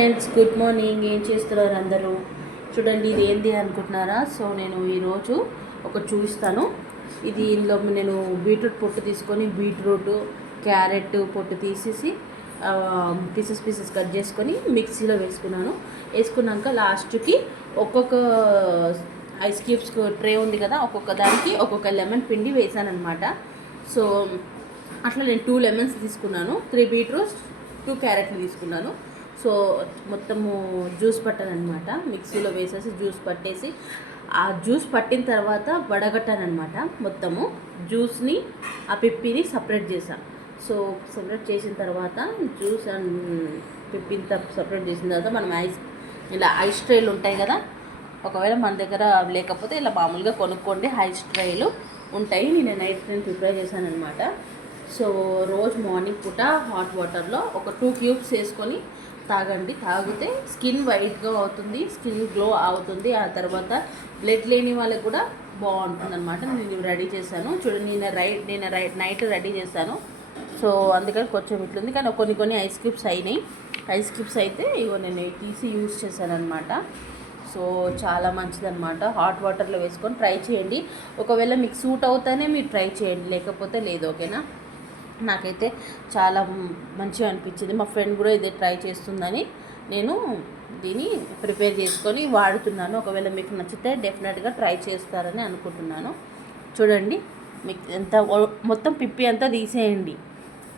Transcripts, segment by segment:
Friends good morning. ఏం చేస్తున్నారు అందరూ? చూడండి, ఇది ఏంది అనుకుంటున్నారా? సో నేను ఈరోజు ఒకటి చూపిస్తాను. ఇందులో నేను బీట్రూట్ పొట్టు తీసుకొని బీట్రూట్ క్యారెట్ పొట్టు తీసేసి పీసెస్ కట్ చేసుకొని మిక్సీలో వేసుకున్నాక లాస్ట్కి ఒక్కొక్క ఐస్ క్యూబ్స్ ట్రే ఉంది కదా, ఒక్కొక్క దానికి ఒక్కొక్క లెమన్ పిండి వేసాను అనమాట. సో అట్లా నేను 2 లెమన్స్ తీసుకున్నాను, 3 బీట్రూట్స్, 2 క్యారెట్లు తీసుకున్నాను. సో మొత్తము జ్యూస్ పట్టానమాట, మిక్సీలో వేసేసి జ్యూస్ పట్టేసి ఆ జ్యూస్ పట్టిన తర్వాత వడగట్టానమాట. మొత్తము జ్యూస్ని ఆ పిప్పిని సపరేట్ చేశాను. సో సపరేట్ చేసిన తర్వాత జ్యూస్ అండ్ పిప్పిని సపరేట్ చేసిన తర్వాత మనం ఇలా ఐస్ ట్రేలు ఉంటాయి కదా, ఒకవేళ మన దగ్గర లేకపోతే ఇలా మామూలుగా కొనుక్కోండి, ఐస్ ట్రేలు ఉంటాయి. నేను నైట్ ట్రైన్ ప్రిపేర్ చేశాను అనమాట. సో రోజు మార్నింగ్ పూట హాట్ వాటర్లో ఒక 2 క్యూబ్స్ వేసుకొని తాగండి. తాగితే స్కిన్ వైట్గా అవుతుంది, స్కిన్ గ్లో అవుతుంది. ఆ తర్వాత బ్లడ్ లేని వాళ్ళకి కూడా బాగుంటుంది అనమాట. నేను రెడీ చేశాను చూడండి. నేను నైట్ రెడీ చేశాను. సో అందుకని కొంచెం ఇట్లుంది, కానీ కొన్ని ఐస్ క్యూబ్స్ అయినాయి. ఐస్ క్యూబ్స్ అయితే ఇగో నేను తీసి యూజ్ చేశాను అనమాట. సో చాలా మంచిదన్నమాట. హాట్ వాటర్లో వేసుకొని ట్రై చేయండి. ఒకవేళ మీకు సూట్ అవుతానే మీరు ట్రై చేయండి, లేకపోతే లేదు. ఓకేనా? నాకైతే చాలా మంచిగా అనిపించింది. మా ఫ్రెండ్ కూడా ఇదే ట్రై చేస్తుందని నేను దీన్ని ప్రిపేర్ చేసుకొని వాడుతున్నాను. ఒకవేళ మీకు నచ్చితే డెఫినెట్గా ట్రై చేస్తారని అనుకుంటున్నాను. చూడండి, మీకు మొత్తం పిప్పి అంతా తీసేయండి.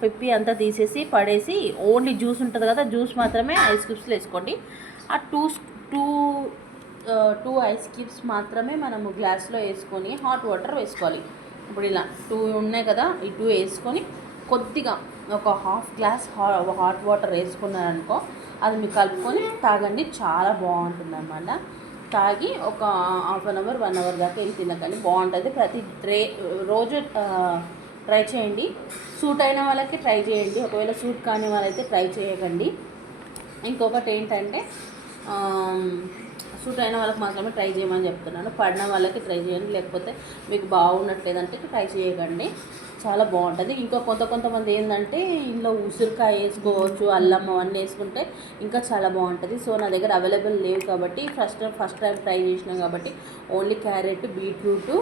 పిప్పి అంతా తీసేసి పడేసి ఓన్లీ జ్యూస్ ఉంటుంది కదా, జ్యూస్ మాత్రమే ఐస్ క్యూబ్స్లో వేసుకోండి. ఆ టూ ఐస్ క్యూబ్స్ మాత్రమే మనము గ్లాస్లో వేసుకొని హాట్ వాటర్ వేసుకోవాలి. ఇప్పుడు ఇలా 2 ఉన్నాయి కదా, ఈ 2 వేసుకొని కొద్దిగా ఒక హాఫ్ గ్లాస్ హాట్ వాటర్ వేసుకున్నారనుకో, అది మీకు కలుపుకొని తాగండి. చాలా బాగుంటుంది అన్నమాట. తాగి ఒక హాఫ్ అన్ అవర్ 1 అవర్ దాకా ఏం తినకండి, బాగుంటుంది. రోజు ట్రై చేయండి. సూట్ అయిన వాళ్ళకి ట్రై చేయండి, ఒకవేళ సూట్ కాని వాళ్ళైతే ట్రై చేయకండి. ఇంకొకటి ఏంటంటే సూట్ అయిన వాళ్ళకి మాత్రమే ట్రై చేయమని చెప్తున్నాను. పడిన వాళ్ళకి ట్రై చేయండి, లేకపోతే మీకు బాగున్నట్లేదంటే ట్రై చేయకండి. చాలా బాగుంటుంది. ఇంకా కొంతమంది ఏంటంటే ఇందులో ఉసిరికాయ వేసుకోవచ్చు, అల్లం అవన్నీ వేసుకుంటే ఇంకా చాలా బాగుంటుంది. సో నా దగ్గర అవైలబుల్ లేవు కాబట్టి ఫస్ట్ టైం ట్రై చేసినాం కాబట్టి ఓన్లీ క్యారెట్, బీట్రూట్,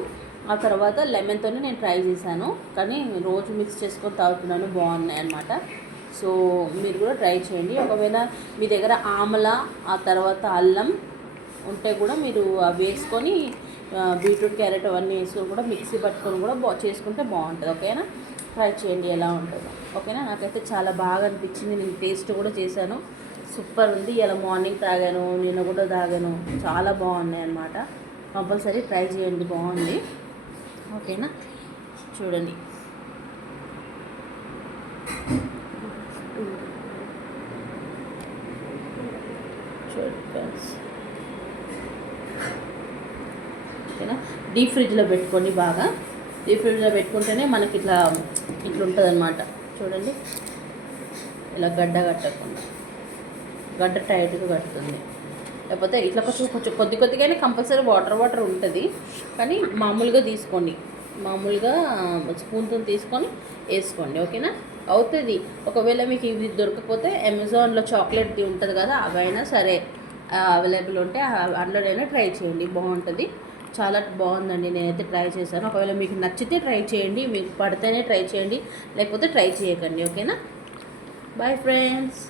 ఆ తర్వాత లెమన్తోనే నేను ట్రై చేశాను. కానీ రోజు మిక్స్ చేసుకొని తాగుతున్నాను, బాగున్నాయి అన్నమాట. సో మీరు కూడా ట్రై చేయండి. ఒకవేళ మీ దగ్గర ఆమల, ఆ తర్వాత అల్లం ఉంటే కూడా మీరు అవి వేసుకొని బీట్రూట్, క్యారెట్ అవన్నీ వేసుకొని కూడా మిక్సీ పట్టుకొని కూడా చేసుకుంటే బాగుంటుంది. ఓకేనా? ట్రై చేయండి ఎలా ఉంటుందో. ఓకేనా? నాకైతే చాలా బాగా అనిపించింది. నేను టేస్ట్ కూడా చేశాను, సూపర్ ఉంది. ఇలా మార్నింగ్ తాగాను, నిన్న కూడా తాగాను, చాలా బాగున్నాయి అన్నమాట. కంపల్సరీ ట్రై చేయండి, బాగుంది. ఓకేనా? చూడండి, ఫ్రెండ్స్. ఓకేనా? డీప్ ఫ్రిడ్జ్లో పెట్టుకోండి. బాగా డీప్ ఫ్రిడ్జ్లో పెట్టుకుంటేనే మనకి ఇట్లా ఉంటుంది అనమాట. చూడండి, ఇలా గడ్డ కట్టకుండా, గడ్డ టైట్గా కట్టుతుంది. లేకపోతే ఇట్లా కొంచెం కొద్దిగానే కంపల్సరీ వాటర్ ఉంటుంది, కానీ మామూలుగా తీసుకోండి. మామూలుగా స్పూన్తో తీసుకొని వేసుకోండి. ఓకేనా? అవుతుంది. ఒకవేళ మీకు ఇవి దొరకకపోతే అమెజాన్లో చాక్లెట్ ఉంటుంది కదా, అవైనా సరే అవైలబుల్ ఉంటే అందులోనైనా ట్రై చేయండి, బాగుంటుంది. చాలా బాగుందండి. నేనైతే ట్రై చేశాను. ఒకవేళ మీకు నచ్చితే ట్రై చేయండి, మీకు పడితేనే ట్రై చేయండి, లేకపోతే ట్రై చేయకండి. ఓకేనా? Bye friends.